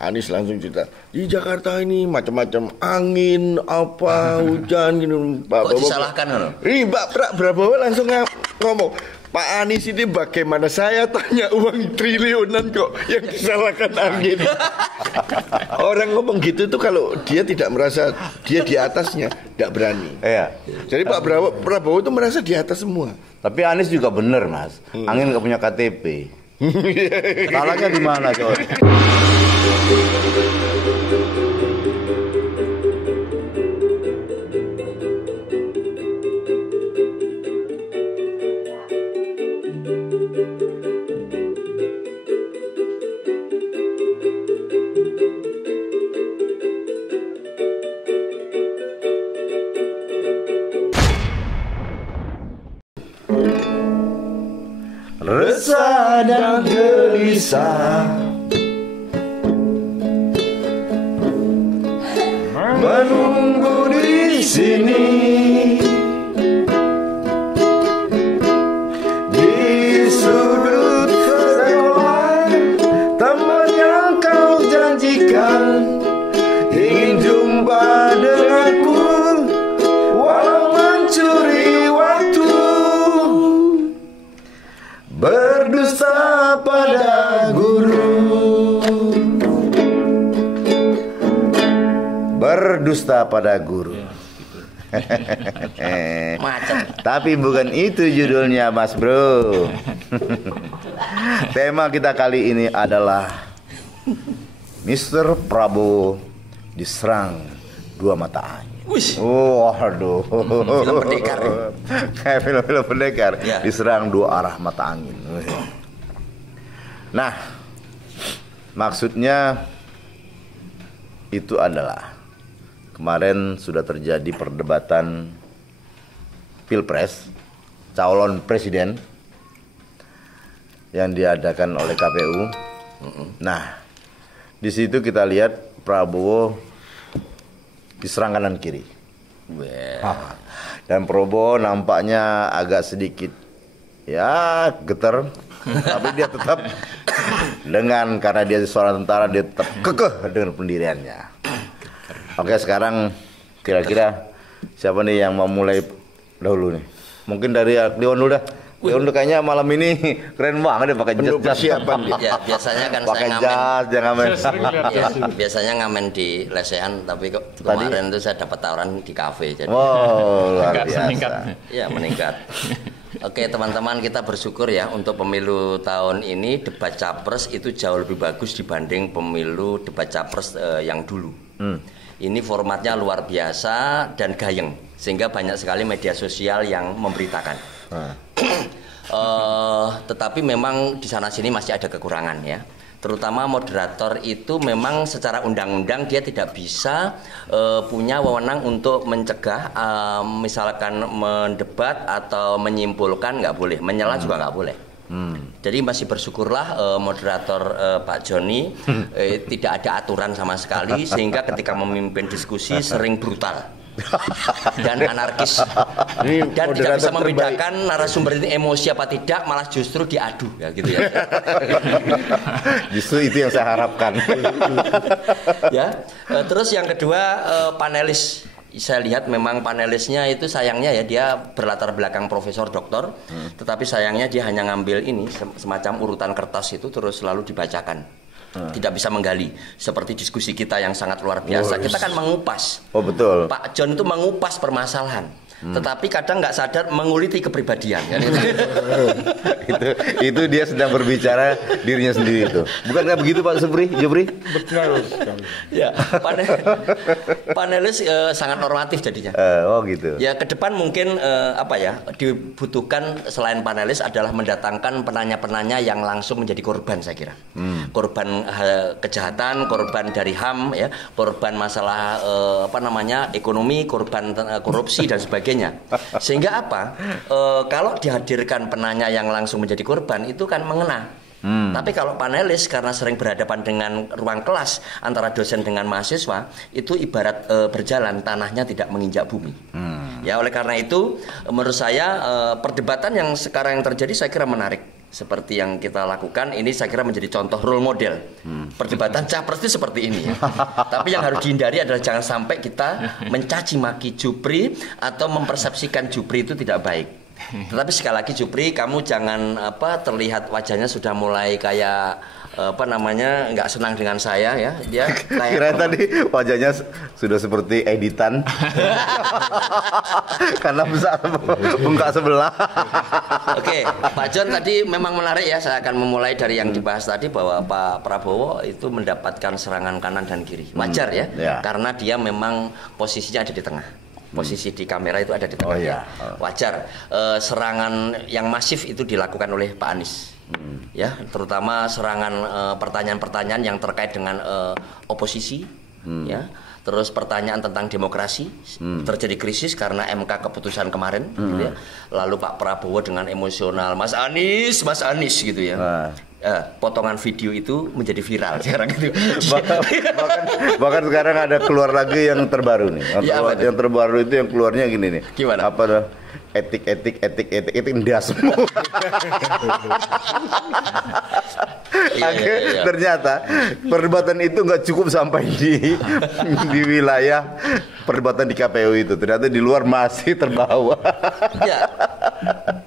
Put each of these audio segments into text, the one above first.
Anies langsung cerita, di Jakarta ini macam-macam angin, apa, hujan gini. Kok disalahkan loh? Ini Mbak Prabowo langsung ngomong, Pak Anies ini bagaimana saya tanya uang triliunan kok yang disalahkan angin. Orang ngomong gitu tuh kalau dia tidak merasa dia di atasnya, tidak berani. Iya. Jadi Pak Prabowo itu merasa di atas semua. Tapi Anies juga bener Mas, angin nggak punya KTP. Salahnya di mana coy? Resah dan gelisah menunggu di sini, di sudut sekolah teman yang kau janjikan ingin jumpa denganku walau mencuri waktu. Berdusta pada guru, berdusta pada guru. Tapi bukan itu judulnya Mas Bro. Tema kita kali ini adalah Mr. Prabowo diserang dua mata angin. Waduh, film pendekar. Kayak film-film pendekar Ya. diserang dua arah mata angin. Nah, maksudnya itu adalah kemarin sudah terjadi perdebatan Pilpres calon presiden yang diadakan oleh KPU. Nah, di situ kita lihat Prabowo diserang kanan kiri. Dan Prabowo nampaknya agak sedikit ya getar, tapi dia tetap karena dia seorang tentara, dia tetap kekeh dengan pendiriannya. Oke, sekarang kira-kira siapa nih yang mau mulai dahulu nih? Mungkin dari Leon dulu dah. Leon kayaknya malam ini keren banget deh pakai jas persiapan dia. Ya, biasanya kan Pakai saya jas, dia ngamen. Ya, biasanya ngamen di lesehan, tapi kemarin itu saya dapat tawaran di kafe. Jadi Wow, luar biasa. ya meningkat. Oke teman-teman, kita bersyukur ya untuk pemilu tahun ini debat capres itu jauh lebih bagus dibanding pemilu debat capres yang dulu. Ini formatnya luar biasa dan gayeng, sehingga banyak sekali media sosial yang memberitakan. Tetapi memang di sana sini masih ada kekurangan ya. Terutama moderator itu memang secara undang-undang dia tidak bisa punya wewenang untuk mencegah, misalkan mendebat atau menyimpulkan nggak boleh, menyela juga nggak boleh. Jadi masih bersyukurlah moderator Pak Joni tidak ada aturan sama sekali, sehingga ketika memimpin diskusi sering brutal dan anarkis, dan tidak bisa membedakan narasumber ini emosi apa tidak, malah justru diadu ya gitu ya. Justru itu yang saya harapkan. Ya, terus yang kedua panelis. Saya lihat memang panelisnya itu sayangnya ya dia berlatar belakang profesor doktor, tetapi sayangnya dia hanya ngambil ini semacam urutan kertas itu terus selalu dibacakan. Tidak bisa menggali seperti diskusi kita yang sangat luar biasa. Kita kan mengupas. Oh betul. Pak John itu mengupas permasalahan, tetapi kadang nggak sadar menguliti kepribadian. Kan? itu dia sedang berbicara dirinya sendiri itu. Bukankah begitu Pak Jubri? Betul. Ya, panelis sangat normatif jadinya. Oh gitu. Ya ke depan mungkin dibutuhkan selain panelis adalah mendatangkan penanya-penanya yang langsung menjadi korban, saya kira. Korban kejahatan, korban dari HAM ya, korban masalah ekonomi, korban korupsi dan sebagainya. Sehingga kalau dihadirkan penanya yang langsung menjadi korban itu kan mengena. Tapi kalau panelis karena sering berhadapan dengan ruang kelas antara dosen dengan mahasiswa, itu ibarat berjalan tanahnya tidak menginjak bumi. Ya oleh karena itu menurut saya perdebatan yang sekarang yang terjadi saya kira menarik. seperti yang kita lakukan ini saya kira menjadi contoh role model. Perdebatan capres itu seperti ini ya. Tapi yang harus dihindari adalah jangan sampai kita mencaci maki Jupri atau mempersepsikan Jupri itu tidak baik. Tetapi sekali lagi Jupri, kamu jangan terlihat wajahnya sudah mulai kayak nggak senang dengan saya ya. Dia Kira tadi wajahnya sudah seperti editan. Karena bengkak sebelah. Oke, Pak John tadi memang menarik ya. Saya akan memulai dari yang dibahas tadi bahwa Pak Prabowo itu mendapatkan serangan kanan dan kiri. Wajar ya, karena dia memang posisinya ada di tengah. Posisi di kamera itu ada di tengah. Wajar. Serangan yang masif itu dilakukan oleh Pak Anies. Ya, terutama serangan pertanyaan-pertanyaan yang terkait dengan oposisi, ya. Terus pertanyaan tentang demokrasi, terjadi krisis karena MK keputusan kemarin, gitu ya. Lalu Pak Prabowo dengan emosional, Mas Anies gitu ya. Potongan video itu menjadi viral sekarang gitu. bahkan sekarang ada keluar lagi yang terbaru nih. Yang terbaru itu yang keluarnya gini nih. Gimana? Apa etik dasmu. Ternyata perdebatan itu nggak cukup sampai di wilayah perdebatan di KPU itu. Ternyata di luar masih terbawa. Ya.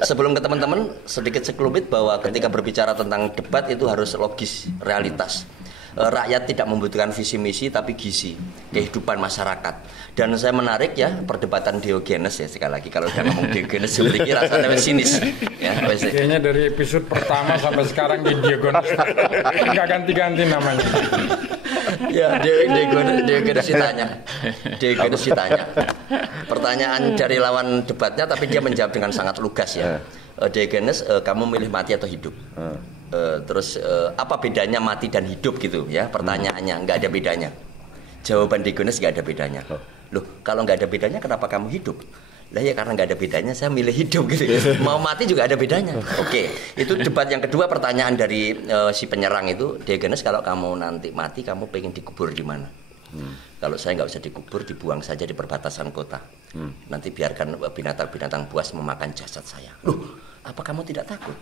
Sebelum ke teman-teman sedikit sekelumit bahwa ketika berbicara tentang debat itu harus logis, realitas. Rakyat tidak membutuhkan visi misi tapi gizi kehidupan masyarakat. Dan saya menarik ya perdebatan Diogenes ya, sekali lagi kalau udah ngomong Diogenes sedikit rasanya sinis ya. Kayaknya dari episode pertama sampai sekarang di Diogenes nggak ganti-ganti namanya. Ya, Diogenes ditanya. Pertanyaan dari lawan debatnya tapi dia menjawab dengan sangat lugas ya. Diogenes, kamu milih mati atau hidup? Terus apa bedanya mati dan hidup gitu ya, pertanyaannya. Nggak ada bedanya. Jawaban Diogenes nggak ada bedanya. Loh, kalau nggak ada bedanya kenapa kamu hidup? Lah ya karena nggak ada bedanya saya milih hidup gitu. Mau mati juga ada bedanya. Oke, itu debat yang kedua. Pertanyaan dari si penyerang itu, Diogenes, kalau kamu nanti mati kamu pengen dikubur di mana? Kalau saya nggak usah dikubur, dibuang saja di perbatasan kota. Nanti biarkan binatang-binatang buas memakan jasad saya. Loh, apa kamu tidak takut?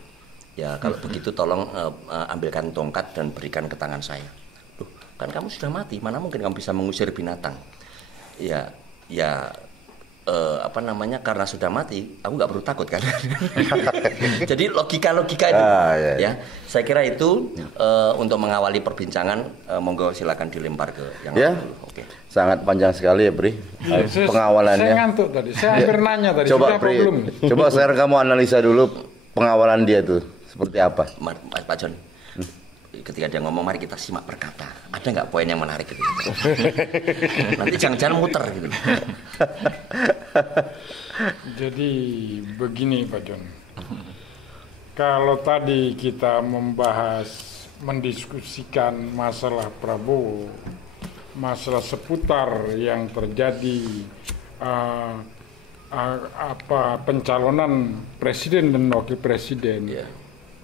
Ya kalau begitu tolong ambilkan tongkat dan berikan ke tangan saya. Loh, kan kamu sudah mati, mana mungkin kamu bisa mengusir binatang? Ya karena sudah mati, aku nggak perlu takut kan. Jadi logika itu, ya. Saya kira itu untuk mengawali perbincangan. Monggo silakan dilempar ke yang lain. Oke. Sangat panjang sekali ya, Pri. Pengawalannya. Saya ngantuk tadi. Saya hampir nanya tadi. Coba Pri, coba sekarang kamu analisa dulu pengawalan dia tuh seperti apa. Pak John. Ketika dia ngomong, mari kita simak perkata. Ada nggak poin yang menarik gitu? Nanti jangan muter gitu. Jadi begini Pak John. Kalau tadi kita mendiskusikan masalah Prabowo, masalah seputar yang terjadi pencalonan presiden dan wakil presiden.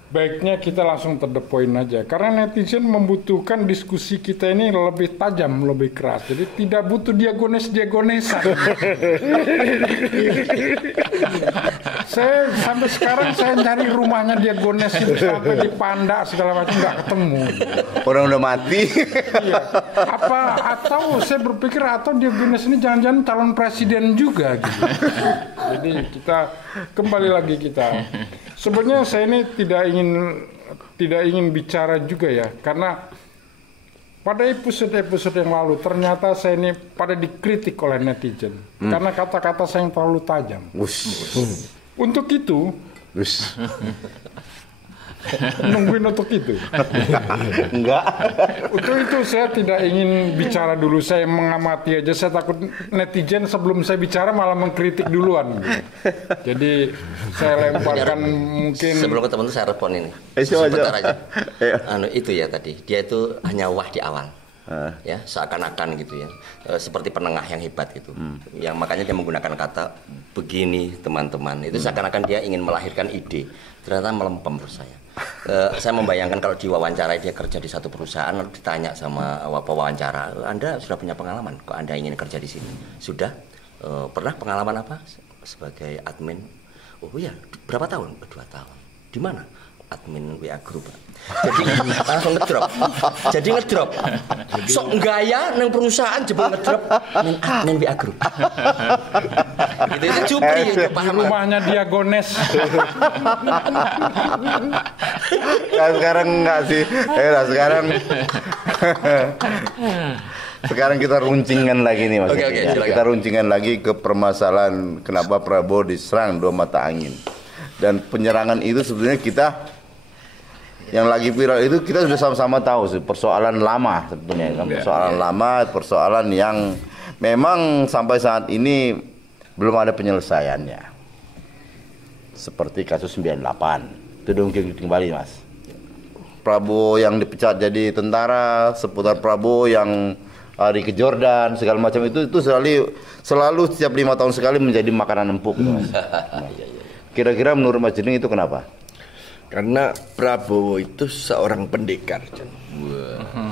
Baiknya kita langsung to the point aja, karena netizen membutuhkan diskusi kita ini lebih tajam, lebih keras. Jadi tidak butuh diagonesan. Saya sampai sekarang saya cari rumahnya Diogenes itu sampai di Panda segala macam nggak ketemu. Orang udah mati. Iya. Atau saya berpikir atau Diogenes ini jangan-jangan calon presiden juga gitu. Jadi kita kembali lagi kita. Sebenarnya saya ini tidak ingin bicara juga ya, karena pada episode yang lalu ternyata saya ini pada dikritik oleh netizen karena kata-kata saya yang terlalu tajam. Untuk itu, nungguin untuk itu. Enggak. Untuk itu saya tidak ingin bicara dulu, saya mengamati aja. Saya takut netizen sebelum saya bicara malah mengkritik duluan. Jadi saya lemparkan mungkin. Sebelum ketemu itu saya respon ini. Sebentar aja. Itu ya tadi, dia itu hanya wah di awal. Ya seakan-akan gitu ya, seperti penengah yang hebat gitu. Yang makanya dia menggunakan kata begini teman-teman. Itu seakan-akan dia ingin melahirkan ide. Ternyata melempem menurut saya. Saya membayangkan kalau diwawancara dia kerja di satu perusahaan lalu ditanya sama pewawancara, Anda sudah punya pengalaman? Kok Anda ingin kerja di sini? Sudah. Pernah pengalaman apa? Sebagai admin. Oh iya, berapa tahun? 2 tahun. Di mana? admin WA grup. Jadi langsung ngedrop. Jadi ngedrop. Sok gaya nang perusahaan jebol ngedrop admin WA grup. Gitu itu Jupri itu paham. Rumahnya Diagones. Nah, sekarang enggak sih. Sekarang kita runcingkan lagi nih Mas. Oke, silakan. Kita runcingkan lagi ke permasalahan kenapa Prabowo diserang 2 mata angin. Dan penyerangan itu sebenarnya kita yang lagi viral itu kita sudah sama-sama tahu sih, persoalan lama sebetulnya kan. Persoalan lama, persoalan yang memang sampai saat ini belum ada penyelesaiannya. Seperti kasus 98. Itu diungkit kembali Mas. Prabowo yang dipecat jadi tentara, seputar Prabowo yang lari ke Jordan segala macam itu selalu setiap 5 tahun sekali menjadi makanan empuk gitu, Mas. Kira-kira menurut Mas Jening itu kenapa? Karena Prabowo itu seorang pendekar,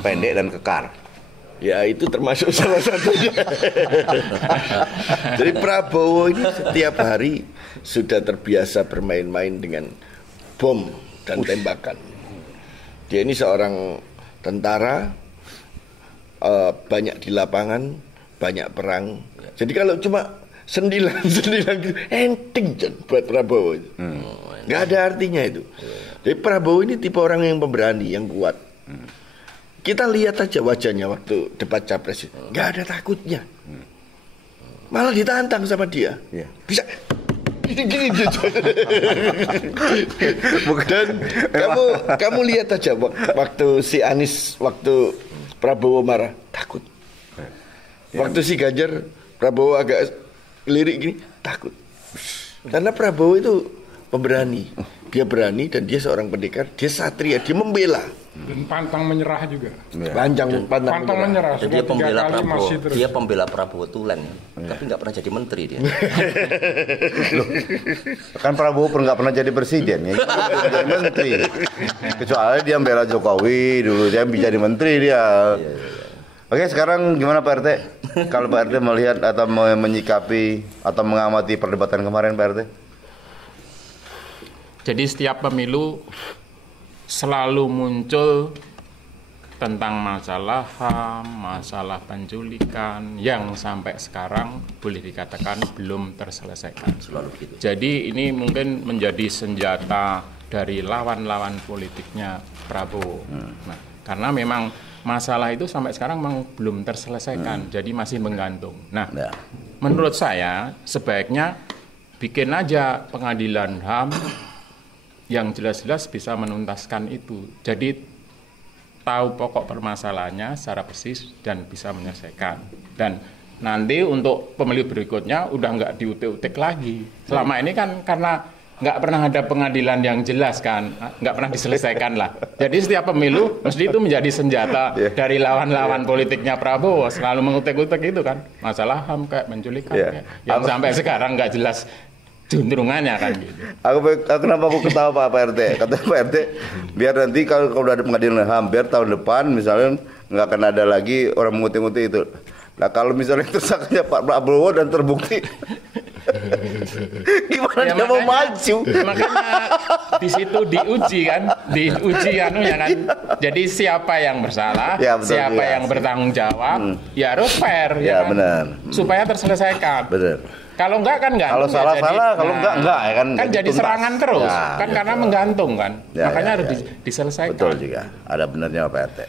Pendek dan kekar. ya itu termasuk salah satunya. Jadi Prabowo ini setiap hari sudah terbiasa bermain-main dengan bom dan tembakan. Dia ini seorang tentara, banyak di lapangan, banyak perang. Jadi kalau cuma sendilan gitu, enteng buat Prabowo. Nggak ada artinya itu. Jadi Prabowo ini tipe orang yang pemberani, yang kuat. Kita lihat aja wajahnya waktu debat capres, nggak ada takutnya. Malah ditantang sama dia. Bisa gini. Dan kamu lihat aja waktu si Anies, waktu Prabowo marah, takut. Waktu si Ganjar, Prabowo agak lirik gini, takut. Karena Prabowo itu pemberani. Dia berani dan dia seorang pendekar, dia satria, dia membela. Dan pantang menyerah juga. Pantang menyerah. Jadi dia Sudah 3 pembela kali Prabowo. masih terus. Dia pembela Prabowo tulen, tapi nggak pernah jadi menteri dia. Loh, kan Prabowo nggak pernah jadi presiden ya, jadi menteri. Kecuali dia membela Jokowi dulu, dia bisa jadi menteri dia. Oke, sekarang gimana Pak RT? Kalau Pak RT melihat atau menyikapi atau mengamati perdebatan kemarin Pak RT? Jadi setiap pemilu selalu muncul tentang masalah HAM, masalah penculikan yang sampai sekarang boleh dikatakan belum terselesaikan. Selalu gitu. Jadi ini mungkin menjadi senjata dari lawan-lawan politiknya Prabowo. Nah, karena memang masalah itu sampai sekarang memang belum terselesaikan, jadi masih menggantung. Nah, menurut saya sebaiknya bikin aja pengadilan HAM yang jelas-jelas bisa menuntaskan itu. Jadi tahu pokok permasalahannya secara persis dan bisa menyelesaikan. Dan nanti untuk pemilu berikutnya udah nggak diutik-utik lagi. Selama ini kan karena nggak pernah ada pengadilan yang jelas kan, nggak pernah diselesaikan lah. Jadi setiap pemilu mesti itu menjadi senjata dari lawan-lawan politiknya Prabowo, selalu mengutik-utik itu kan. Masalah HAM kayak menculikan kayak, yang sampai sekarang nggak jelas juntrungannya kan gitu. Kenapa aku ketawa Pak RT? Kata Pak RT, biar nanti kalau udah ada pengadilan HAM, biar tahun depan misalnya nggak akan ada lagi orang mengutik-ngutik itu. Nah kalau misalnya tersangkanya Pak Prabowo dan terbukti, gimana Ya, dia mau maju? Makanya di situ diuji kan, anunya kan. Jadi siapa yang bersalah, Ya, betul, siapa ya. yang bertanggung jawab, ya harus fair Ya, kan? benar. Supaya terselesaikan. Benar. Kalau enggak kan enggak. Kalau salah-salah, kalau enggak ya kan. Kan jadi tuntas. serangan terus, Ya, kan betul. karena menggantung kan. Ya, Makanya ya, harus ya. diselesaikan. Betul juga, ada benarnya Pak RT.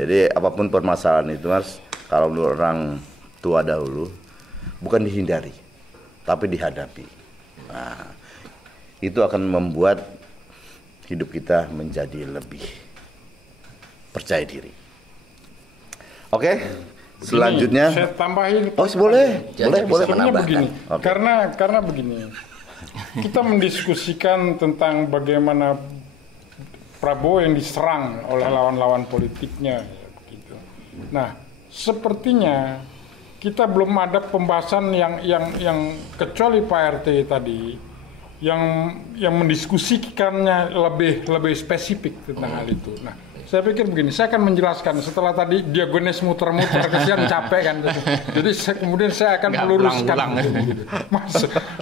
Jadi apapun permasalahan itu Mas, kalau menurut orang tua dahulu, bukan dihindari, tapi dihadapi. Nah, itu akan membuat hidup kita menjadi lebih percaya diri. Oke, selanjutnya. Saya tambahin. Oh, boleh. Boleh. Sebenarnya menambahkan. begini, Oke. karena begini, kita mendiskusikan tentang bagaimana Prabowo yang diserang oleh lawan-lawan politiknya, gitu. Nah, sepertinya kita belum ada pembahasan yang kecuali Pak RT tadi, yang mendiskusikannya lebih spesifik tentang hal itu. Nah, saya pikir begini, saya akan menjelaskan setelah tadi Diogenes muter-muter, kesian capek kan. Jadi kemudian saya akan meluruskan. Gitu.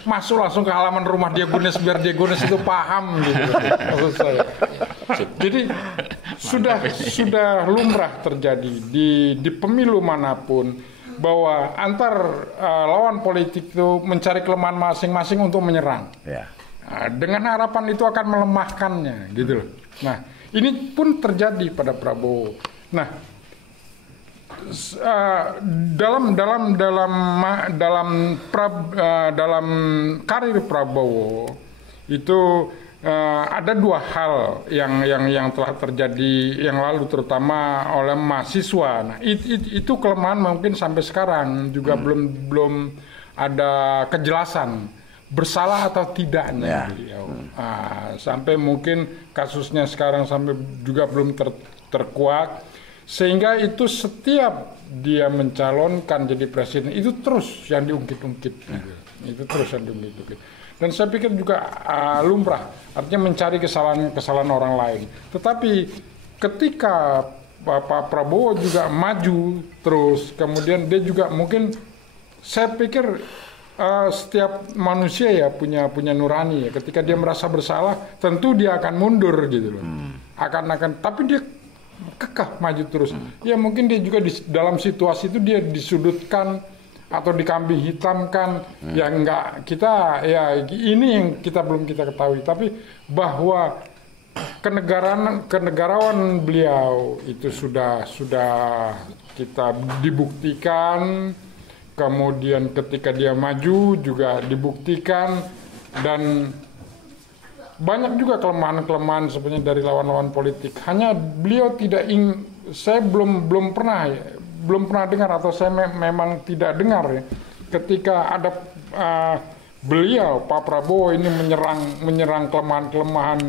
Masuk langsung ke halaman rumah Diogenes biar Diogenes itu paham gitu. Maksud saya. Jadi sudah lumrah terjadi di pemilu manapun bahwa antar lawan politik itu mencari kelemahan masing-masing untuk menyerang. Ya. Dengan harapan itu akan melemahkannya, gitu loh. Nah, ini pun terjadi pada Prabowo. Nah, dalam karir Prabowo itu ada dua hal yang telah terjadi yang lalu, terutama oleh mahasiswa. Nah, itu kelemahan mungkin sampai sekarang juga belum ada kejelasan bersalah atau tidaknya beliau. Sampai mungkin kasusnya sekarang sampai juga belum terkuak, sehingga itu setiap dia mencalonkan jadi presiden itu terus yang diungkit-ungkit. Itu terus yang diungkit-ungkit. Dan saya pikir juga lumrah, artinya mencari kesalahan orang lain. Tetapi ketika Pak Prabowo juga maju terus, kemudian dia juga mungkin, saya pikir setiap manusia ya punya nurani ya. Ketika dia merasa bersalah, tentu dia akan mundur gitu loh. Tapi dia kekeh maju terus. Ya mungkin dia juga dalam situasi itu dia disudutkan atau dikambing hitamkan, ya enggak, kita ya ini yang belum kita ketahui, tapi bahwa kenegarawan beliau itu sudah kita dibuktikan, kemudian ketika dia maju juga dibuktikan, dan banyak juga kelemahan-kelemahan sebenarnya dari lawan-lawan politik. Hanya beliau saya belum pernah dengar, atau saya memang tidak dengar ya, ketika ada beliau Pak Prabowo ini menyerang kelemahan-kelemahan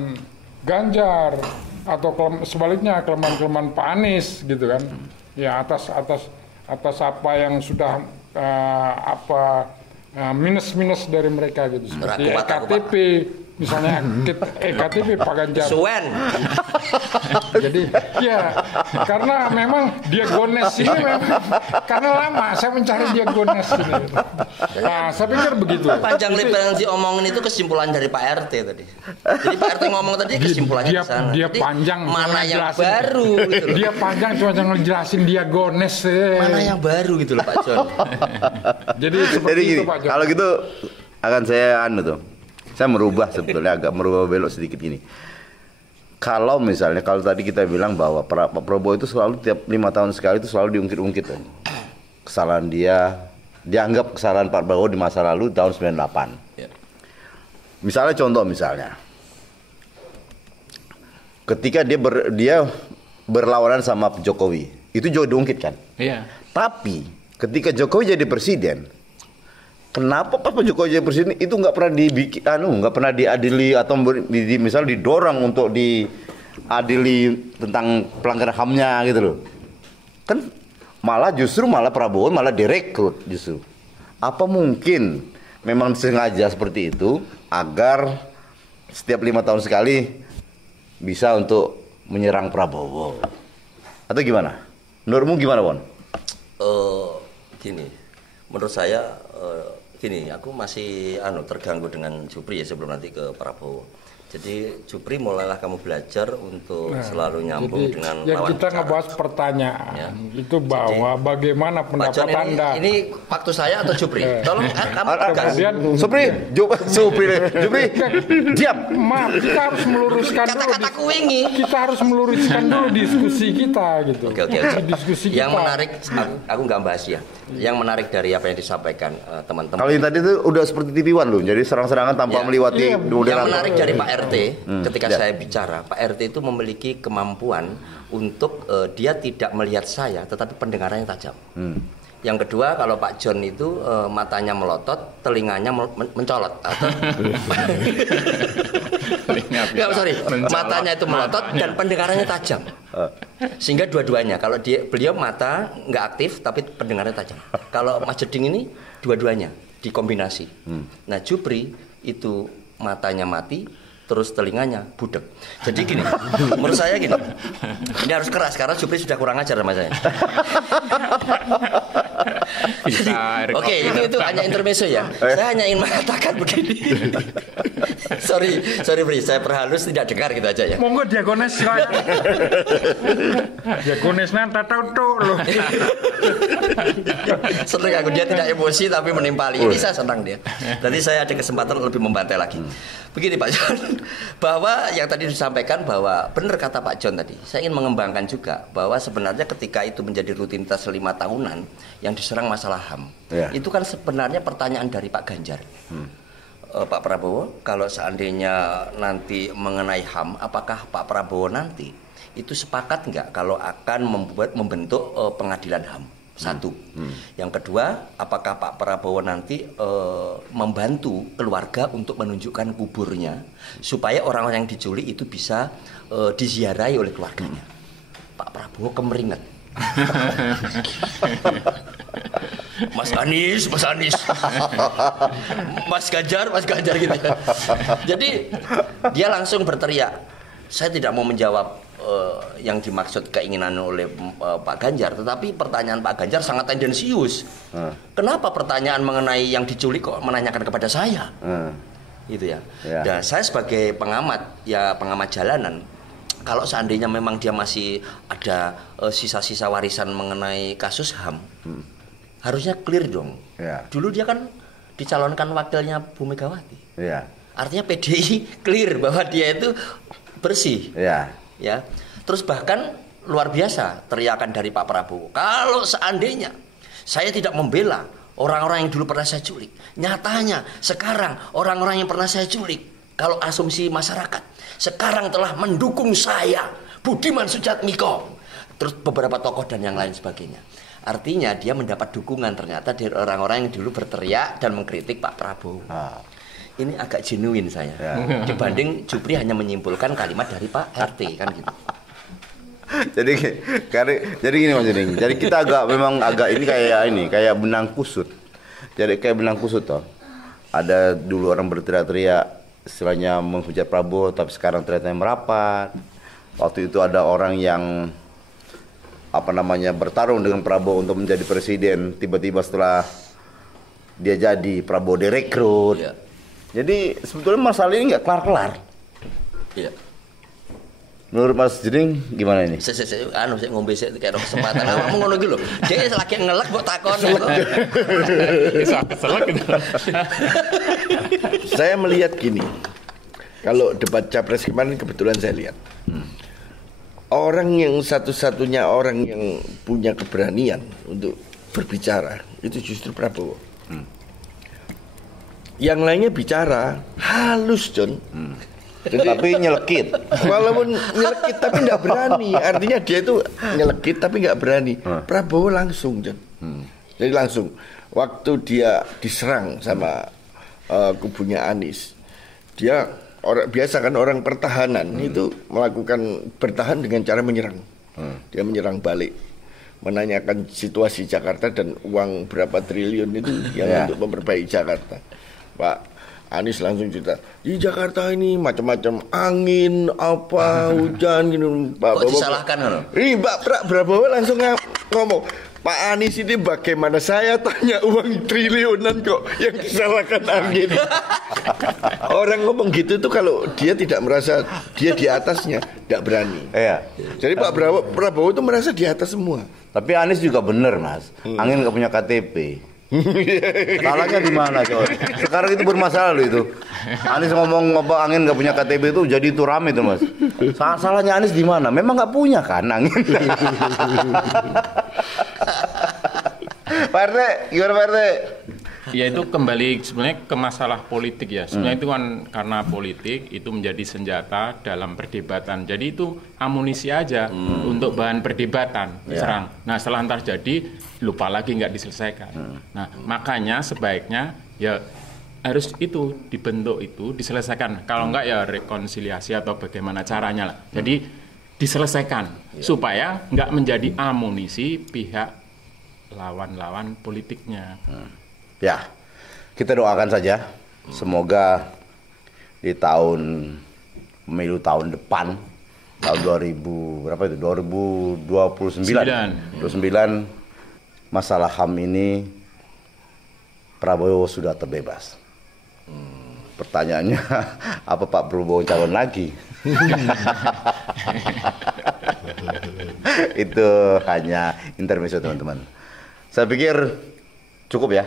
Ganjar atau sebaliknya kelemahan-kelemahan Pak Anies gitu kan. Ya atas apa yang sudah minus-minus dari mereka gitu, seperti KTP misalnya, KTP Pak Ganjar. Suwen. Jadi ya karena memang Diogenes ini karena lama saya mencari Diogenes ini. Nah, saya pikir begitu. Panjang lebar yang diomongin itu kesimpulan dari Pak RT tadi. Jadi Pak RT ngomong tadi kesimpulannya di sana. Dia jadi, panjang mana yang baru gitu loh. Dia panjang cuma ngejelasin Diogenes. Mana yang baru gitu loh Pak John. Jadi seperti gini, itu Pak John. kalau gitu akan saya saya merubah sebetulnya, agak merubah belok sedikit gini. Kalau tadi kita bilang bahwa Pak Prabowo itu selalu tiap 5 tahun sekali itu selalu diungkit-ungkit kan. Kesalahan dianggap kesalahan Pak Prabowo di masa lalu tahun 98. Ya. Misalnya ketika dia berlawanan sama Jokowi, itu juga diungkit kan. Iya. Tapi ketika Jokowi jadi presiden, kenapa Pak Jokowi jadi presiden itu nggak pernah diadili atau misalnya didorong untuk diadili tentang pelanggaran HAM-nya gitu loh. Kan malah Prabowo malah direkrut justru. Apa mungkin memang sengaja seperti itu agar setiap 5 tahun sekali bisa untuk menyerang Prabowo? Atau gimana? Menurutmu gimana, Bon? Gini, menurut saya gini, aku masih terganggu dengan Jupri ya sebelum nanti ke Prabowo. Jadi Jupri mulailah kamu belajar untuk selalu nyambung dengan yang lawan kita bicara. ngebahas pertanyaan itu bahwa bagaimana pendapat Anda. Ini waktu saya atau Jupri? Tolong kamu tegas. Jupri, diam. Maaf, kita harus meluruskan Kata-kataku wingi. Kita harus meluruskan dulu diskusi kita gitu. Oke. Diskusi kita. Yang menarik, aku nggak bahas ya. Yang menarik dari apa yang disampaikan teman-teman. Kalau yang tadi itu udah seperti TV One loh, jadi serang-serangan tanpa melewati Yang menarik dari Pak RT, ketika saya bicara, Pak RT itu memiliki kemampuan untuk dia tidak melihat saya, tetapi pendengarannya tajam. Yang kedua, kalau Pak John itu matanya melotot, telinganya mencolot atau matanya itu melotot dan pendengarannya tajam. Sehingga dua-duanya, kalau beliau mata nggak aktif tapi pendengarannya tajam. Kalau Mas Jeding ini dua-duanya dikombinasi. Nah, Jupri itu matanya mati, terus telinganya budek. Jadi gini, menurut saya gini, ini harus keras karena Jupri sudah kurang ajar sama saya. Oke, itu hanya intermezzo ya. Saya hanya ingin mengatakan begini. sorry Bri, saya perhalus tidak dengar gitu aja ya. Monggo diagones kaya. Diagones nang tato loh. Senang aku, dia tidak emosi tapi menimpali. Ini saya senang dia. Nanti saya ada kesempatan lebih membantai lagi. Begini Pak John, bahwa yang tadi disampaikan bahwa benar kata Pak John tadi, saya ingin mengembangkan juga bahwa sebenarnya ketika itu menjadi rutinitas 5 tahunan yang diserang masalah HAM, itu kan sebenarnya pertanyaan dari Pak Ganjar. Pak Prabowo, kalau seandainya nanti mengenai HAM, apakah Pak Prabowo nanti itu sepakat nggak kalau akan membentuk pengadilan HAM? Satu. Yang kedua, apakah Pak Prabowo nanti membantu keluarga untuk menunjukkan kuburnya supaya orang-orang yang diculik itu bisa diziarahi oleh keluarganya? Pak Prabowo kemeringet. Mas Anies, Mas Ganjar gitu ya. Jadi dia langsung berteriak, saya tidak mau menjawab yang dimaksud keinginan oleh Pak Ganjar, tetapi pertanyaan Pak Ganjar sangat tendensius. Kenapa pertanyaan mengenai yang diculik kok menanyakan kepada saya? Gitu ya. Dan saya sebagai pengamat jalanan, kalau seandainya memang dia masih ada sisa-sisa warisan mengenai kasus HAM, harusnya clear dong. Dulu dia kan dicalonkan wakilnya Bu Megawati. Artinya PDI clear bahwa dia itu bersih. Ya, terus bahkan luar biasa teriakan dari Pak Prabowo. Kalau seandainya saya tidak membela orang-orang yang dulu pernah saya culik, nyatanya sekarang orang-orang yang pernah saya culik, kalau asumsi masyarakat, sekarang telah mendukung saya, Budiman Sujatmiko, terus beberapa tokoh dan yang lain sebagainya. Artinya dia mendapat dukungan ternyata dari orang-orang yang dulu berteriak dan mengkritik Pak Prabowo. Ini agak genuine saya dibanding Jupri hanya menyimpulkan kalimat dari Pak RT kan gitu. jadi gini Mas Jering. Jadi kita memang agak ini kayak benang kusut. Jadi kayak benang kusut toh. Ada dulu orang berteriak-teriak istilahnya menghujat Prabowo, tapi sekarang ternyata merapat. Waktu itu ada orang yang bertarung dengan Prabowo untuk menjadi presiden, tiba-tiba setelah dia jadi Prabowo direkrut. Jadi sebetulnya masalah ini nggak kelar-kelar. Iya. Menurut Mas Jering gimana ini? Saya ngombe sik kayak kesempatan. Awakmu ngono iki lho. Dhek lagi ngelek mbok takon. Keselak gitu. Saya melihat gini. Kalau debat Capres kemarin kebetulan saya lihat. Orang yang satu-satunya orang yang punya keberanian untuk berbicara itu justru Prabowo. Yang lainnya bicara halus, John. Jadi, tapi nyelekit. Walaupun nyelekit tapi nggak berani. Artinya dia itu nyelekit tapi nggak berani. Prabowo langsung, John. Jadi langsung. Waktu dia diserang sama kubunya Anies, dia biasa kan orang pertahanan itu melakukan bertahan dengan cara menyerang. Dia menyerang balik, menanyakan situasi Jakarta dan uang berapa triliun itu yang untuk memperbaiki Jakarta. Pak Anies langsung cerita, di Jakarta ini macam-macam angin, hujan gini. Kok disalahkan loh? Ini Pak Prabowo langsung ngomong, Pak Anies ini bagaimana saya tanya uang triliunan kok yang disalahkan angin. Orang ngomong gitu tuh kalau dia tidak merasa dia di atasnya, tidak berani. Jadi Pak Prabowo itu merasa di atas semua. Tapi Anies juga bener Mas, angin nggak punya KTP. Salahnya di mana coy? Sekarang itu bermasalah loh itu. Anies ngomong angin nggak punya KTP itu jadi itu rame tuh Mas. Salahnya Anies di mana? Memang nggak punya kan angin. Pak RT, gimana Pak RT? Ya itu kembali sebenarnya ke masalah politik ya. Sebenarnya itu kan karena politik itu menjadi senjata dalam perdebatan. Jadi itu amunisi aja untuk bahan perdebatan serang. Nah setelah terjadi lupa lagi nggak diselesaikan. Nah makanya sebaiknya ya harus itu dibentuk itu diselesaikan. Kalau enggak ya rekonsiliasi atau bagaimana caranya lah. Jadi diselesaikan supaya nggak menjadi amunisi pihak lawan-lawan politiknya. Ya, kita doakan saja. Semoga di tahun pemilu tahun depan, tahun 2000 berapa itu? 2029. Masalah HAM ini Prabowo sudah terbebas. Pertanyaannya, apa Pak Prabowo calon lagi? Itu hanya intermezzo teman-teman. Saya pikir cukup ya.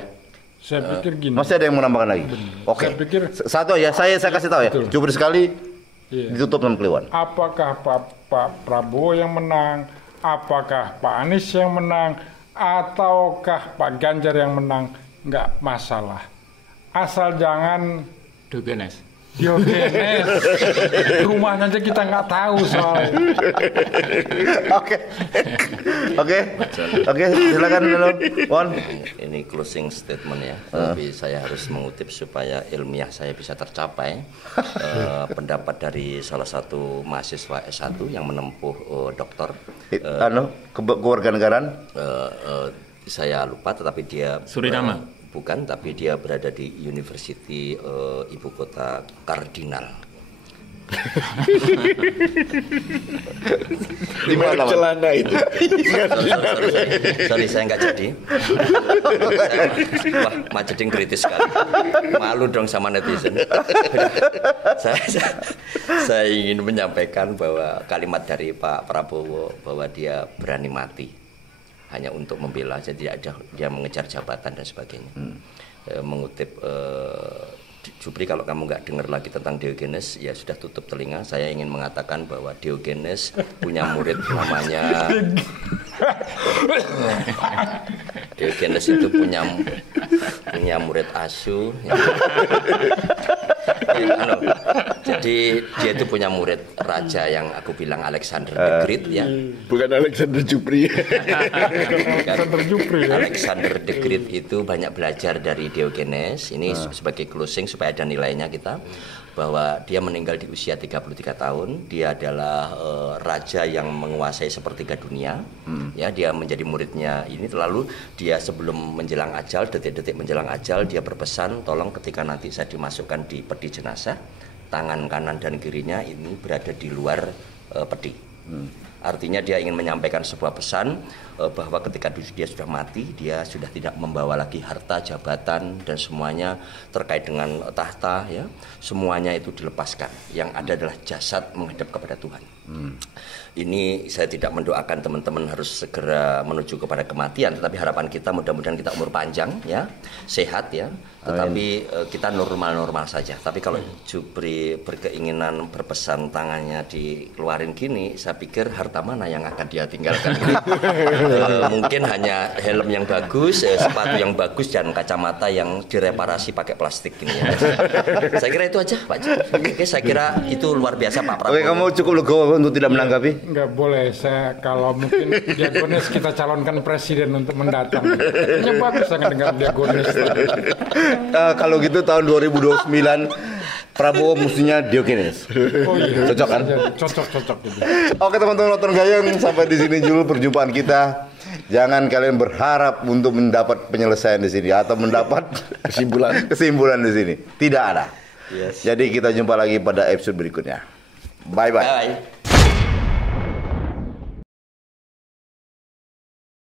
Saya pikir gini. Masih ada yang mau nambahkan lagi? Oke. Saya pikir Satu ya, saya kasih tahu ya. Betul. Cukup sekali Iya. ditutup sama Kliwon. apakah Pak Prabowo yang menang, apakah Pak Anies yang menang, ataukah Pak Ganjar yang menang, nggak masalah. Asal jangan Diogenes. Diogenes. Rumahnya aja kita nggak tahu soalnya. Oke, silakan dulu, Won. Ini closing statement ya, tapi saya harus mengutip supaya ilmiah saya bisa tercapai. Pendapat dari salah satu mahasiswa S1 yang menempuh doktor. Kewarganegaraan. Saya lupa, tetapi dia Suriname. Bukan, tapi dia berada di University ibu kota Kardinal. Di mana, Mas? celana itu. Sorry, saya nggak jadi. Wah, Majeding kritis sekali. Malu dong sama netizen. saya ingin menyampaikan bahwa kalimat dari Pak Prabowo bahwa dia berani mati hanya untuk membela, jadi ada dia mengejar jabatan dan sebagainya. Mengutip Jupri, kalau kamu nggak dengar lagi tentang Diogenes, ya sudah tutup telinga. Saya ingin mengatakan bahwa Diogenes punya murid namanya Diogenes itu punya murid asu. Jadi dia itu punya murid raja yang aku bilang Alexander the Great ya. Bukan Alexander Jupri. Alexander the Great itu banyak belajar dari Diogenes. Ini sebagai closing supaya ada nilainya kita, bahwa dia meninggal di usia 33 tahun. Dia adalah raja yang menguasai sepertiga dunia. Ya, dia menjadi muridnya ini. Lalu dia sebelum menjelang ajal, detik-detik menjelang ajal, dia berpesan, tolong ketika nanti saya dimasukkan di peti jenazah, tangan kanan dan kirinya ini berada di luar peti. Artinya dia ingin menyampaikan sebuah pesan bahwa ketika dia sudah mati, dia sudah tidak membawa lagi harta, jabatan, dan semuanya terkait dengan tahta, ya, semuanya itu dilepaskan. Yang ada adalah jasad menghadap kepada Tuhan. Ini saya tidak mendoakan teman-teman harus segera menuju kepada kematian, tetapi harapan kita mudah-mudahan kita umur panjang, ya, sehat, ya, tetapi kita normal-normal saja. Tapi kalau Jupri berkeinginan berpesan tangannya dikeluarin gini, saya pikir harta mana yang akan dia tinggalkan? Mungkin hanya helm yang bagus, sepatu yang bagus, dan kacamata yang direparasi pakai plastik ini, ya. Saya kira itu aja, Pak Jupri. Oke, saya kira itu luar biasa, Pak Prabowo. Oke, kamu cukup legowo untuk tidak menanggapi? Nggak boleh. Saya kalau mungkin Diogenes kita calonkan presiden untuk mendatang. Ini bagus sangat dengan Diogenes. Kalau gitu tahun 2029 Prabowo mestinya Diogenes. Oh iya. Cocok kan? Cocok. Oke teman-teman nonton gayung, sampai di sini dulu perjumpaan kita. Jangan kalian berharap untuk mendapat penyelesaian di sini atau mendapat kesimpulan di sini. Tidak ada. Yes. Jadi kita jumpa lagi pada episode berikutnya. Bye bye. Bye.